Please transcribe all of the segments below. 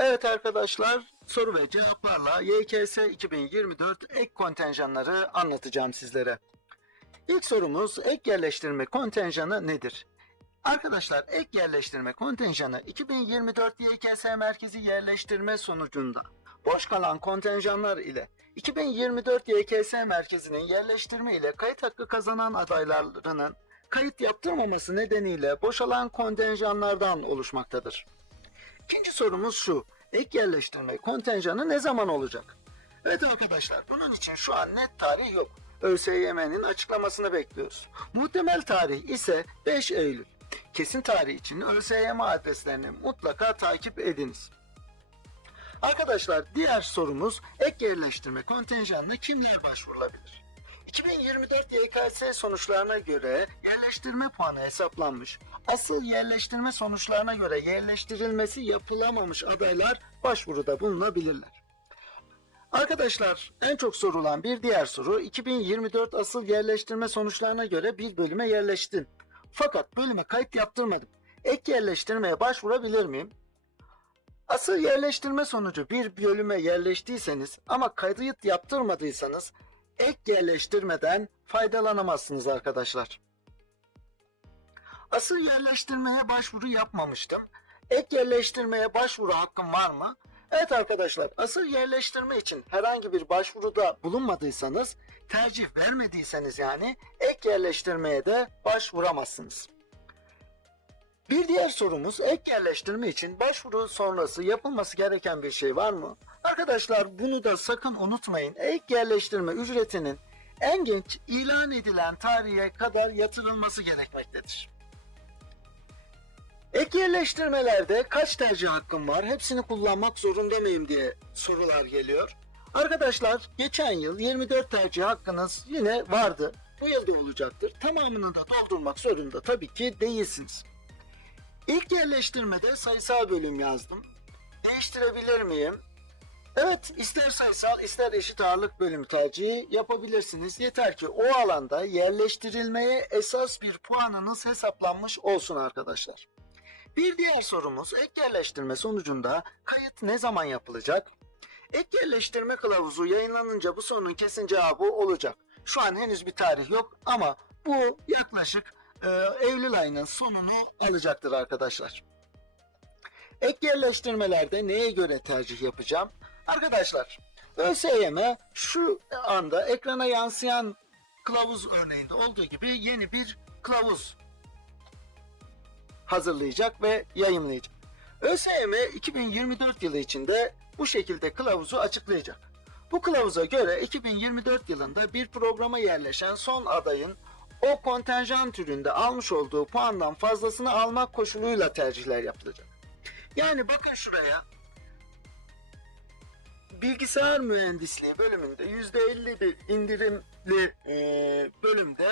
Evet arkadaşlar soru ve cevaplarla YKS 2024 ek kontenjanları anlatacağım sizlere. İlk sorumuz ek yerleştirme kontenjanı nedir? Arkadaşlar ek yerleştirme kontenjanı 2024 YKS merkezi yerleştirme sonucunda boş kalan kontenjanlar ile 2024 YKS merkezinin yerleştirme ile kayıt hakkı kazanan adaylarının kayıt yaptırmaması nedeniyle boşalan kontenjanlardan oluşmaktadır. İkinci sorumuz şu. Ek yerleştirme kontenjanı ne zaman olacak? Evet arkadaşlar bunun için şu an net tarih yok. ÖSYM'nin açıklamasını bekliyoruz. Muhtemel tarih ise 5 Eylül. Kesin tarih için ÖSYM adreslerini mutlaka takip ediniz. Arkadaşlar diğer sorumuz ek yerleştirme kontenjanına kimler başvurulabilir? 2024 YKS sonuçlarına göre yerleştirme puanı hesaplanmış. Asıl yerleştirme sonuçlarına göre yerleştirilmesi yapılamamış adaylar başvuruda bulunabilirler. Arkadaşlar en çok sorulan bir diğer soru 2024 asıl yerleştirme sonuçlarına göre bir bölüme yerleştim. Fakat bölüme kayıt yaptırmadım. Ek yerleştirmeye başvurabilir miyim? Asıl yerleştirme sonucu bir bölüme yerleştiyseniz ama kayıt yaptırmadıysanız ek yerleştirmeden faydalanamazsınız arkadaşlar. Asıl yerleştirmeye başvuru yapmamıştım. Ek yerleştirmeye başvuru hakkım var mı? Evet arkadaşlar, asıl yerleştirme için herhangi bir başvuruda bulunmadıysanız, tercih vermediyseniz yani ek yerleştirmeye de başvuramazsınız. Bir diğer sorumuz ek yerleştirme için başvuru sonrası yapılması gereken bir şey var mı? Arkadaşlar bunu da sakın unutmayın. Ek yerleştirme ücretinin en geç ilan edilen tarihe kadar yatırılması gerekmektedir. Ek yerleştirmelerde kaç tercih hakkım var? Hepsini kullanmak zorunda mıyım diye sorular geliyor. Arkadaşlar geçen yıl 24 tercih hakkınız yine vardı. Bu yıl da olacaktır. Tamamını da doldurmak zorunda tabii ki değilsiniz. İlk yerleştirmede sayısal bölüm yazdım. Değiştirebilir miyim? Evet, ister sayısal ister eşit ağırlık bölümü tercihi yapabilirsiniz. Yeter ki o alanda yerleştirilmeye esas bir puanınız hesaplanmış olsun arkadaşlar. Bir diğer sorumuz ek yerleştirme sonucunda kayıt ne zaman yapılacak? Ek yerleştirme kılavuzu yayınlanınca bu sorunun kesin cevabı olacak. Şu an henüz bir tarih yok ama bu yaklaşık e, Eylül ayının sonunu alacaktır arkadaşlar. Ek yerleştirmelerde neye göre tercih yapacağım? Arkadaşlar ÖSYM şu anda ekrana yansıyan kılavuz örneğinde olduğu gibi yeni bir kılavuz hazırlayacak ve yayınlayacak. ÖSYM 2024 yılı içinde bu şekilde kılavuzu açıklayacak. Bu kılavuza göre 2024 yılında bir programa yerleşen son adayın o kontenjan türünde almış olduğu puandan fazlasını almak koşuluyla tercihler yapılacak. Yani bakın şuraya bilgisayar mühendisliği bölümünde %50 bir indirimli bölümde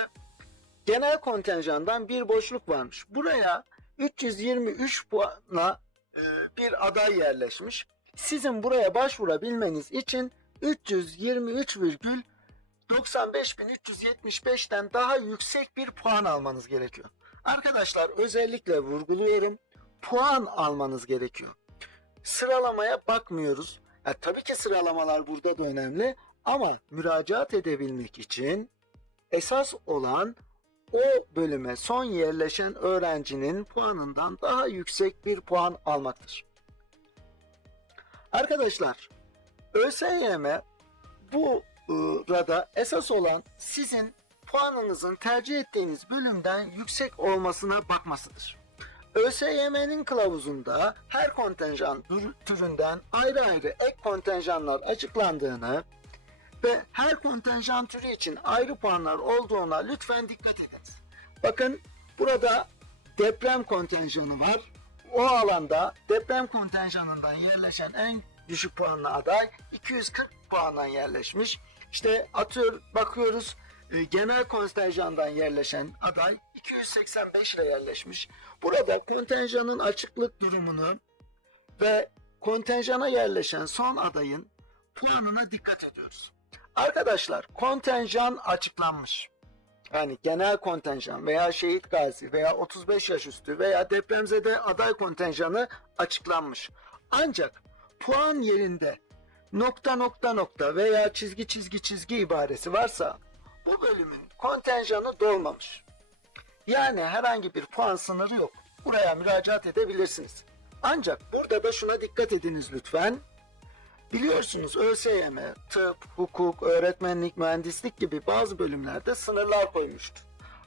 genel kontenjandan bir boşluk varmış. Buraya 323 puanla e, bir aday yerleşmiş. Sizin buraya başvurabilmeniz için 323,95375'ten daha yüksek bir puan almanız gerekiyor. Arkadaşlar özellikle vurguluyorum. Puan almanız gerekiyor. Sıralamaya bakmıyoruz. Ya, tabii ki sıralamalar burada da önemli ama müracaat edebilmek için esas olan o bölüme son yerleşen öğrencinin puanından daha yüksek bir puan almaktır. Arkadaşlar, ÖSYM bu rada esas olan sizin puanınızın tercih ettiğiniz bölümden yüksek olmasına bakmasıdır. ÖSYM'nin kılavuzunda her kontenjan türünden ayrı ayrı ek kontenjanlar açıklandığını ve her kontenjan türü için ayrı puanlar olduğuna lütfen dikkat ediniz. Bakın burada deprem kontenjanı var. O alanda deprem kontenjanından yerleşen en düşük puanlı aday 240 puandan yerleşmiş. İşte atıyor bakıyoruz e, genel kontenjandan yerleşen aday 285 ile yerleşmiş. Burada kontenjanın açıklık durumunu ve kontenjana yerleşen son adayın puanına dikkat ediyoruz. Arkadaşlar kontenjan açıklanmış. Yani genel kontenjan veya şehit gazi veya 35 yaş üstü veya depremzede aday kontenjanı açıklanmış. Ancak puan yerinde nokta nokta nokta veya çizgi çizgi çizgi ibaresi varsa bu bölümün kontenjanı dolmamış. Yani herhangi bir puan sınırı yok. Buraya müracaat edebilirsiniz. Ancak burada da şuna dikkat ediniz lütfen. Biliyorsunuz ÖSYM, tıp, hukuk, öğretmenlik, mühendislik gibi bazı bölümlerde sınırlar koymuştu.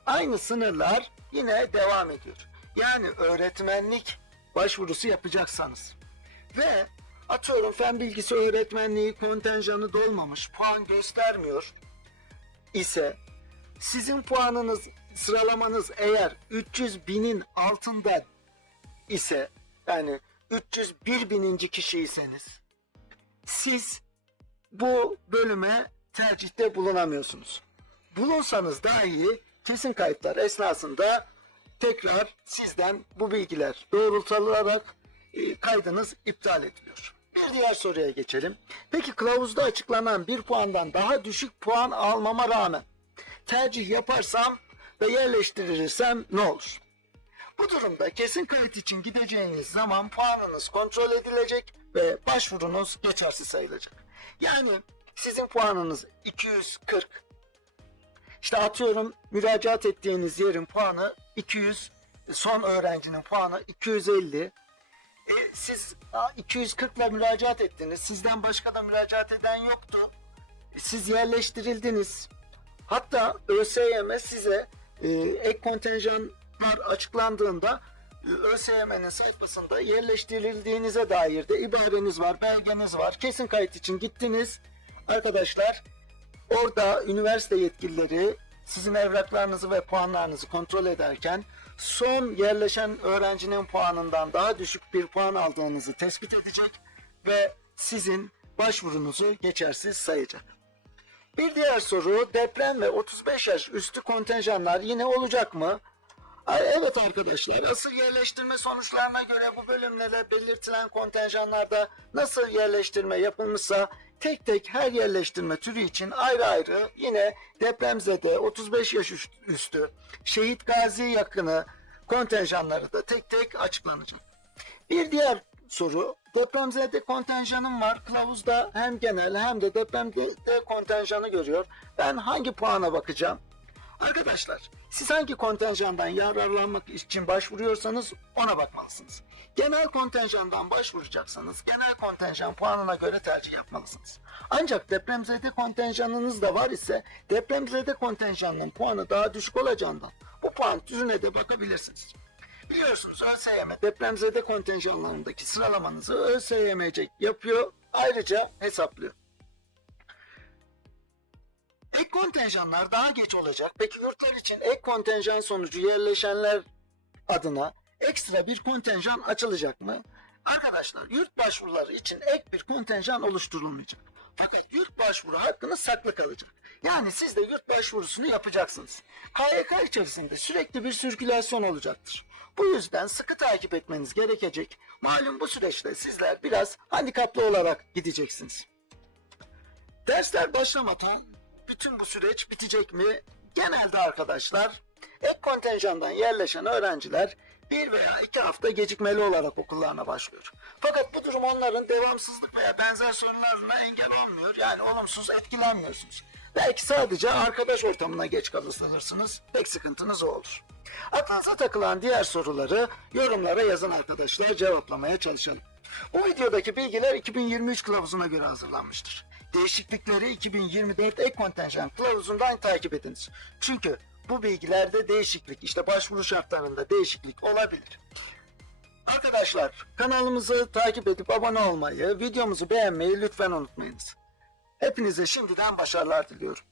Aynı sınırlar yine devam ediyor. Yani öğretmenlik başvurusu yapacaksanız ve atıyorum fen bilgisi öğretmenliği kontenjanı dolmamış, puan göstermiyor ise sizin puanınız sıralamanız eğer 300 binin altında ise yani 301 bininci kişiyseniz siz bu bölüme tercihte bulunamıyorsunuz. Bulunsanız dahi kesin kayıtlar esnasında tekrar sizden bu bilgiler doğrultularak e, kaydınız iptal ediliyor. Bir diğer soruya geçelim. Peki kılavuzda açıklanan bir puandan daha düşük puan almama rağmen tercih yaparsam ve yerleştirilirsem ne olur? Bu durumda kesin kayıt için gideceğiniz zaman puanınız kontrol edilecek ve başvurunuz geçersiz sayılacak. Yani sizin puanınız 240. İşte atıyorum müracaat ettiğiniz yerin puanı 200, son öğrencinin puanı 250. E, siz a, 240 ile müracaat ettiniz. Sizden başka da müracaat eden yoktu. E, Siz yerleştirildiniz. Hatta ÖSYM size e, ek kontenjanlar açıklandığında ÖSYM'nin sayfasında yerleştirildiğinize dair de ibareniz var, belgeniz var. Kesin kayıt için gittiniz. Arkadaşlar orada üniversite yetkilileri sizin evraklarınızı ve puanlarınızı kontrol ederken son yerleşen öğrencinin puanından daha düşük bir puan aldığınızı tespit edecek ve sizin başvurunuzu geçersiz sayacak. Bir diğer soru deprem ve 35 yaş üstü kontenjanlar yine olacak mı? Evet arkadaşlar asıl yerleştirme sonuçlarına göre bu bölümlere belirtilen kontenjanlarda nasıl yerleştirme yapılmışsa tek tek her yerleştirme türü için ayrı ayrı yine depremzede 35 yaş üst- üstü şehit gazi yakını kontenjanları da tek tek açıklanacak. Bir diğer soru depremzede kontenjanım var. Kılavuzda hem genel hem de depremzede kontenjanı görüyor. Ben hangi puana bakacağım? Arkadaşlar siz hangi kontenjandan yararlanmak için başvuruyorsanız ona bakmalısınız. Genel kontenjandan başvuracaksanız genel kontenjan puanına göre tercih yapmalısınız. Ancak depremzede kontenjanınız da var ise depremzede kontenjanının puanı daha düşük olacağından bu puan türüne de bakabilirsiniz. Biliyorsunuz ÖSYM depremzede kontenjanlarındaki sıralamanızı ÖSYM'ce yapıyor ayrıca hesaplıyor. Ek kontenjanlar daha geç olacak. Peki yurtlar için ek kontenjan sonucu yerleşenler adına ekstra bir kontenjan açılacak mı? Arkadaşlar yurt başvuruları için ek bir kontenjan oluşturulmayacak. Fakat yurt başvuru hakkınız saklı kalacak. Yani siz de yurt başvurusunu yapacaksınız. KYK içerisinde sürekli bir sirkülasyon olacaktır. Bu yüzden sıkı takip etmeniz gerekecek. Malum bu süreçte sizler biraz handikaplı olarak gideceksiniz. Dersler başlamadan bütün bu süreç bitecek mi? Genelde arkadaşlar ek kontenjandan yerleşen öğrenciler bir veya iki hafta gecikmeli olarak okullarına başlıyor. Fakat bu durum onların devamsızlık veya benzer sorunlarına engel olmuyor. Yani olumsuz etkilenmiyorsunuz. Belki sadece arkadaş ortamına geç kalırsınız. Pek sıkıntınız olur. Aklınıza takılan diğer soruları yorumlara yazın arkadaşlar cevaplamaya çalışalım. Bu videodaki bilgiler 2023 kılavuzuna göre hazırlanmıştır. Değişiklikleri 2024 ek kontenjan kılavuzundan takip ediniz. Çünkü bu bilgilerde değişiklik, işte başvuru şartlarında değişiklik olabilir. Arkadaşlar kanalımızı takip edip abone olmayı, videomuzu beğenmeyi lütfen unutmayınız. Hepinize şimdiden başarılar diliyorum.